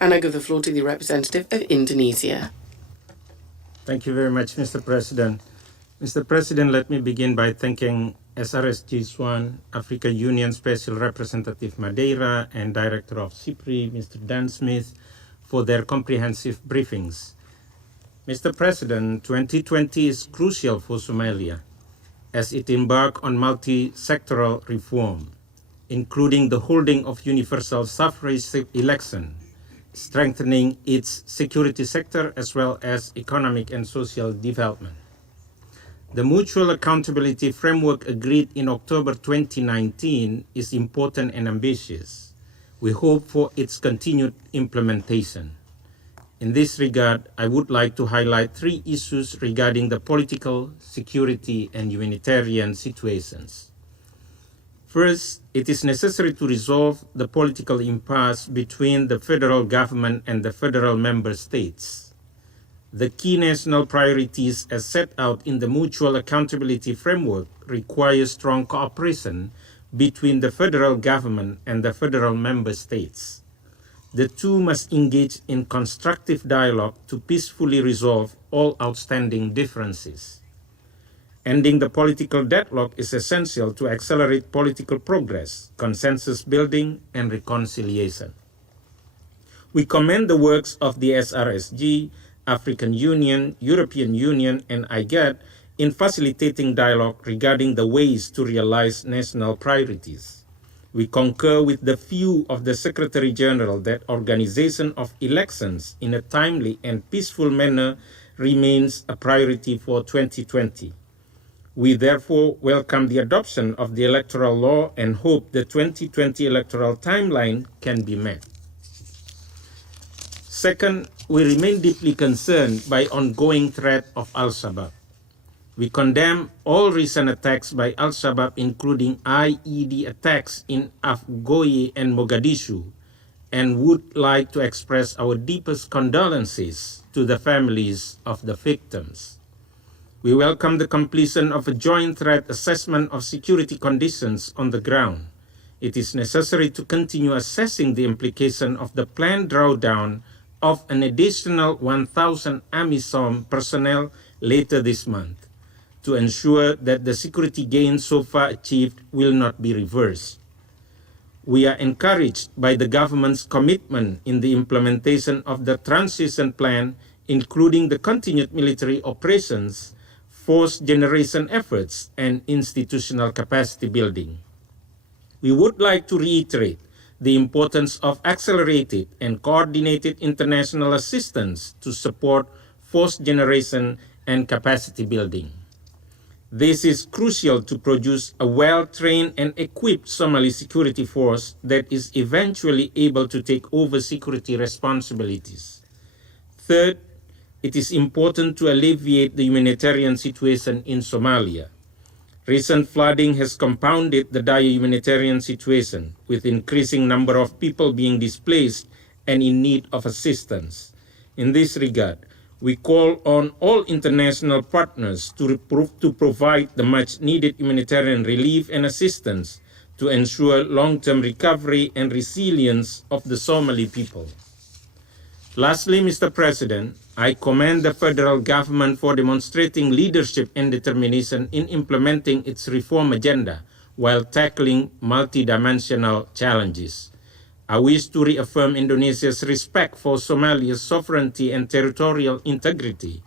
And I give the floor to the representative of Indonesia. Thank you very much, Mr. President. Mr. President, let me begin by thanking SRSG-1, African Union Special Representative Madeira, and Director of CIPRI, Mr. Dan Smith, for their comprehensive briefings. Mr. President, 2020 is crucial for Somalia as it embarks on multi-sectoral reform, including the holding of universal suffrage election, strengthening its security sector as well as economic and social development. The Mutual Accountability Framework agreed in October 2019 is important and ambitious. We hope for its continued implementation. In this regard, I would like to highlight 3 issues regarding the political, security, and humanitarian situations. First, it is necessary to resolve the political impasse between the federal government and the federal member states. The key national priorities as set out in the Mutual Accountability Framework require strong cooperation between the federal government and the federal member states. The two must engage in constructive dialogue to peacefully resolve all outstanding differences. Ending the political deadlock is essential to accelerate political progress, consensus building, and reconciliation. We commend the works of the SRSG, African Union, European Union, and IGAD in facilitating dialogue regarding the ways to realize national priorities. We concur with the view of the Secretary General that organization of elections in a timely and peaceful manner remains a priority for 2020. We therefore welcome the adoption of the electoral law and hope the 2020 electoral timeline can be met. Second, we remain deeply concerned by ongoing threat of Al-Shabaab. We condemn all recent attacks by Al-Shabaab, including IED attacks in Afgoye and Mogadishu, and would like to express our deepest condolences to the families of the victims. We welcome the completion of a joint threat assessment of security conditions on the ground. It is necessary to continue assessing the implication of the planned drawdown of an additional 1,000 AMISOM personnel later this month, to ensure that the security gains so far achieved will not be reversed. We are encouraged by the government's commitment in the implementation of the transition plan, including the continued military operations, force generation efforts, and institutional capacity building. We would like to reiterate the importance of accelerated and coordinated international assistance to support force generation and capacity building. This is crucial to produce a well-trained and equipped Somali security force that is eventually able to take over security responsibilities. Third, it is important to alleviate the humanitarian situation in Somalia. Recent flooding has compounded the dire humanitarian situation, with increasing number of people being displaced and in need of assistance. In this regard, we call on all international partners to provide the much-needed humanitarian relief and assistance to ensure long-term recovery and resilience of the Somali people. Lastly, Mr. President, I commend the federal government for demonstrating leadership and determination in implementing its reform agenda while tackling multidimensional challenges. I wish to reaffirm Indonesia's respect for Somalia's sovereignty and territorial integrity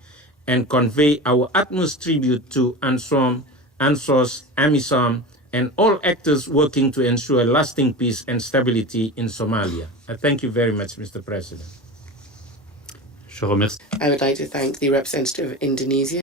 and convey our utmost tribute to ANSOM, ANSOS, AMISOM, and all actors working to ensure lasting peace and stability in Somalia. I thank you very much, Mr. President. I would like to thank the representative of Indonesia.